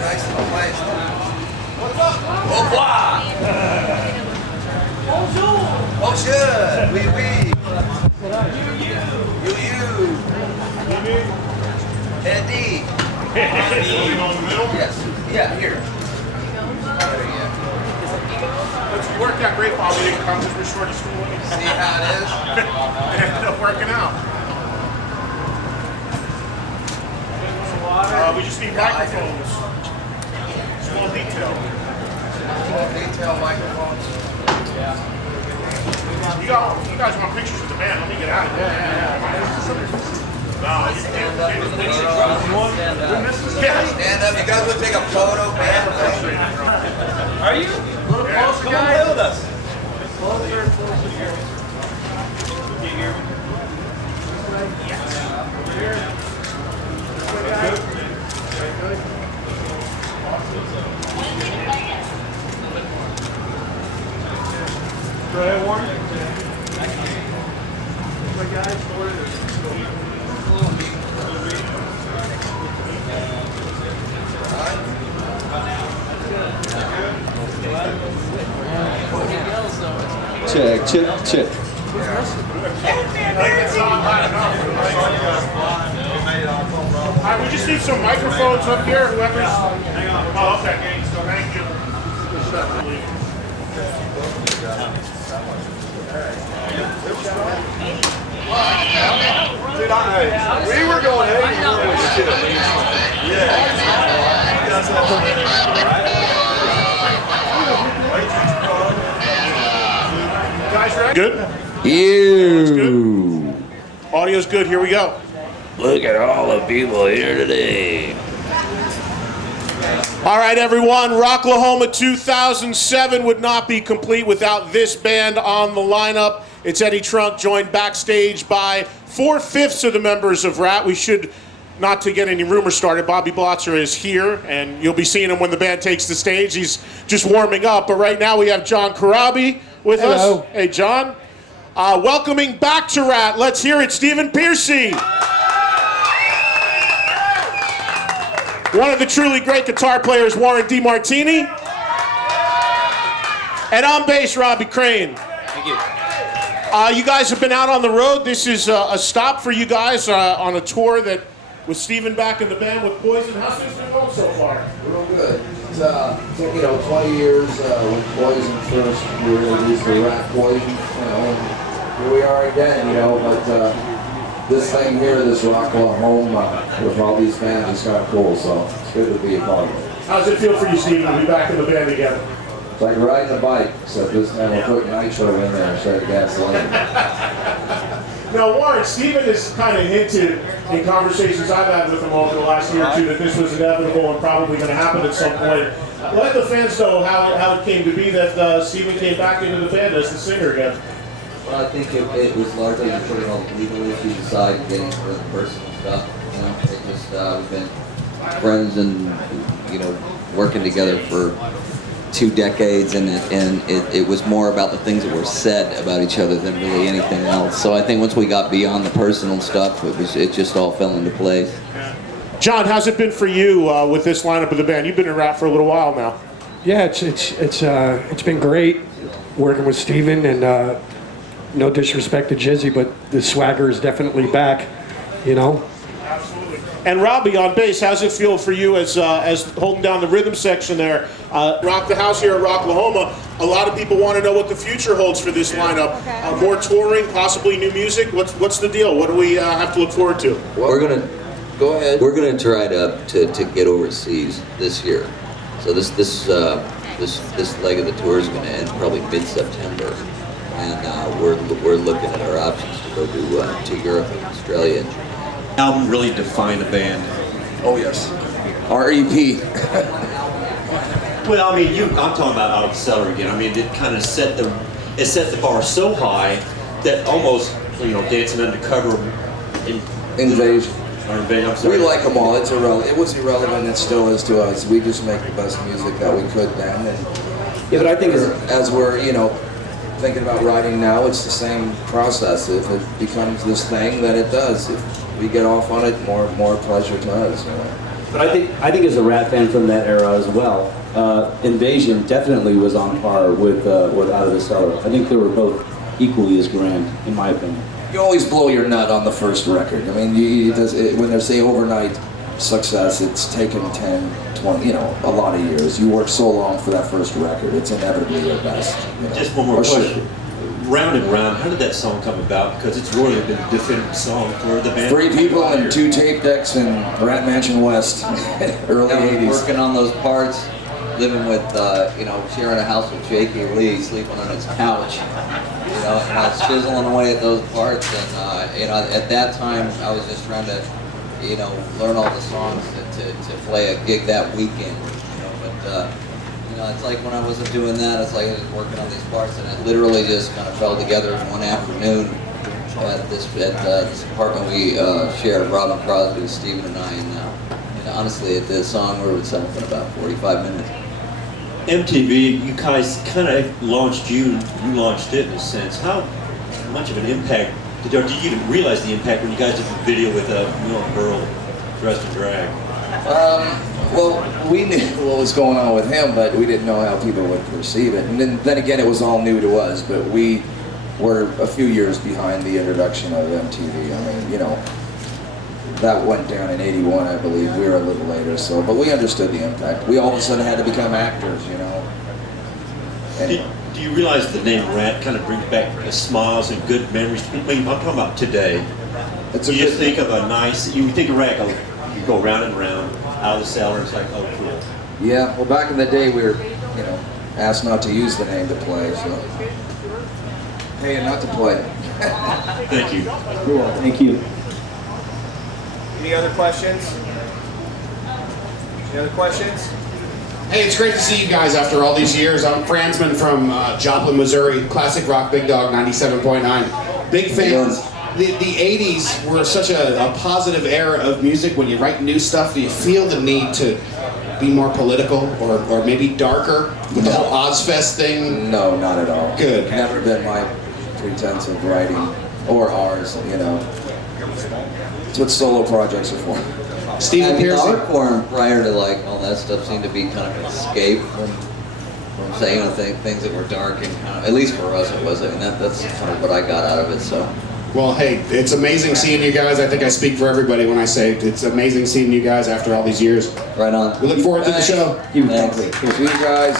Nice little place. Au revoir. Bonjour. Oui, oui. You. Eddie. Yes. Yeah, here. It worked out great while we didn't come because we're short of school. See how it is? It ended up working out. We just need microphones. Small detail. Small detail microphones. You guys want pictures with the band? Let me get out of here. No, Stand up. You guys want to take a photo, man? Are you? Little close, come and play with us. Closer. Go ahead, Warren. My guys, Check. Alright, we just need some microphones up here, whoever's... Oh, okay. Thank you. We were going 80. Guys ready? Good? You. Audio's good. Here we go. Look at all the people here today. All right, everyone. Rocklahoma 2007 would not be complete without this band on the lineup. It's Eddie Trunk, joined backstage by 4/5 of the members of RATT. We should, not to get any rumors started, Bobby Blotzer is here, and you'll be seeing him when the band takes the stage. He's just warming up. But right now we have John Karabi with us. Hey, John. Welcoming back to RATT. Let's hear it, Stephen Piercy. One of the truly great guitar players, Warren DeMartini. And on bass, Robbie Crane. Thank you. You guys have been out on the road. This is a stop for you guys on a tour that with Stephen back in the band with Poison. How's things been going so far? Real good. It's took 20 years with Poison first. We released the RATT Poison, and here we are again, but this thing here, this Rocklahoma, with all these bands is kind of cool, so it's good to be a part of it. How's it feel for you, Stephen, to be back in the band again? It's like riding a bike, except this time we're putting nitro in there instead of gasoline. Now, Warren, Stephen has kind of hinted in conversations I've had with him over the last year or two that this was inevitable and probably going to happen at some point. Let the fans know how it came to be that Stephen came back into the band as the singer again. Well, I think it was largely just putting all the legal issues aside and getting for the personal stuff. It just we've been friends and working together for 2 decades, and it was more about the things that were said about each other than really anything else. So I think once we got beyond the personal stuff, it just all fell into place. John, how's it been for you with this lineup of the band? You've been in RATT for a little while now. Yeah, it's been great working with Stephen, and no disrespect to Jizzy, but the swagger is definitely back, Absolutely. And Robbie on bass, how's it feel for you as holding down the rhythm section there? Rock the house here at Rocklahoma. A lot of people want to know what the future holds for this lineup. More touring, possibly new music. What's the deal? What do we have to look forward to? We're gonna go ahead. We're gonna try to get overseas this year. So this leg of the tour is gonna end probably mid-September, and we're looking at our options to go to Europe and Australia and Japan. Album really defined a band. Oh yes. REP. Well, I mean, I'm talking about Out of the Cellar again. I mean, it kind of set the bar so high that almost, Dancing Undercover, Invasion. I'm sorry. We like them all. It's irrelevant. It was irrelevant. It still is to us. We just make the best music that we could then. And Yeah, but I think as we're thinking about writing now, it's the same process. If it becomes this thing, then it does. If we get off on it, more pleasure to us. You know? But I think as a Rat fan from that era as well, Invasion definitely was on par with Out of the Cellar. I think they were both equally as grand, in my opinion. You always blow your nut on the first record. I mean, when they say overnight success, it's taken 10, 20, a lot of years. You work so long for that first record, it's inevitably your best. Just one more question. Round and Round, how did that song come about? Because it's really been a definitive song for the band. 3 people and 2 tape decks in Rat Mansion West, early Yeah, we 80s. were working on those parts, living with, sharing a house with Jakey Lee, sleeping on his couch. And I was chiseling away at those parts, and at that time I was just trying to, learn all the songs to play a gig that weekend. But it's like when I wasn't doing that, it's like I was working on these parts, and it literally just kind of fell together in one afternoon at this apartment we shared, Robin Crosby, Stephen, and I. And honestly, the song we were selling in about 45 minutes. MTV, you guys kind of launched you launched it in a sense. How much of an impact, did you even realize the impact when you guys did the video with Will Burl dressed in drag? Well, we knew what was going on with him, but we didn't know how people would perceive it. And then again, it was all new to us, but we were a few years behind the introduction of MTV. I mean, that went down in '81, I believe. We were a little later, but we understood the impact. We all of a sudden had to become actors, Anyway. Do you realize the name Rat kind of brings back smiles and good memories? I mean, I'm talking about today. You just think of you think of Rat, you go round and round, Out of the Cellar, it's like, oh, cool. Yeah, well, back in the day, we were, asked not to use the name to play, so paying not to play. Thank you. You're welcome. Thank you. Any other questions? Any other questions? Hey, it's great to see you guys after all these years. I'm Fransman from Joplin, Missouri. Classic rock, Big Dog, 97.9. Big fans. The 80s were such a positive era of music. When you write new stuff, do you feel the need to be more political or maybe darker with the whole Ozfest thing? No, not at all. Good. Never been my pretense of writing, or ours, It's what solo projects are for. Stephen The Pearson. art form prior to all that stuff seemed to be kind of an escape from saying things that were dark and kind of, at least for us it was. I mean, that's kind of what I got out of it. So. Well, hey, it's amazing seeing you guys. I think I speak for everybody when I say it's amazing seeing you guys after all these years. Right on. We look forward to the show. Thanks. See you guys.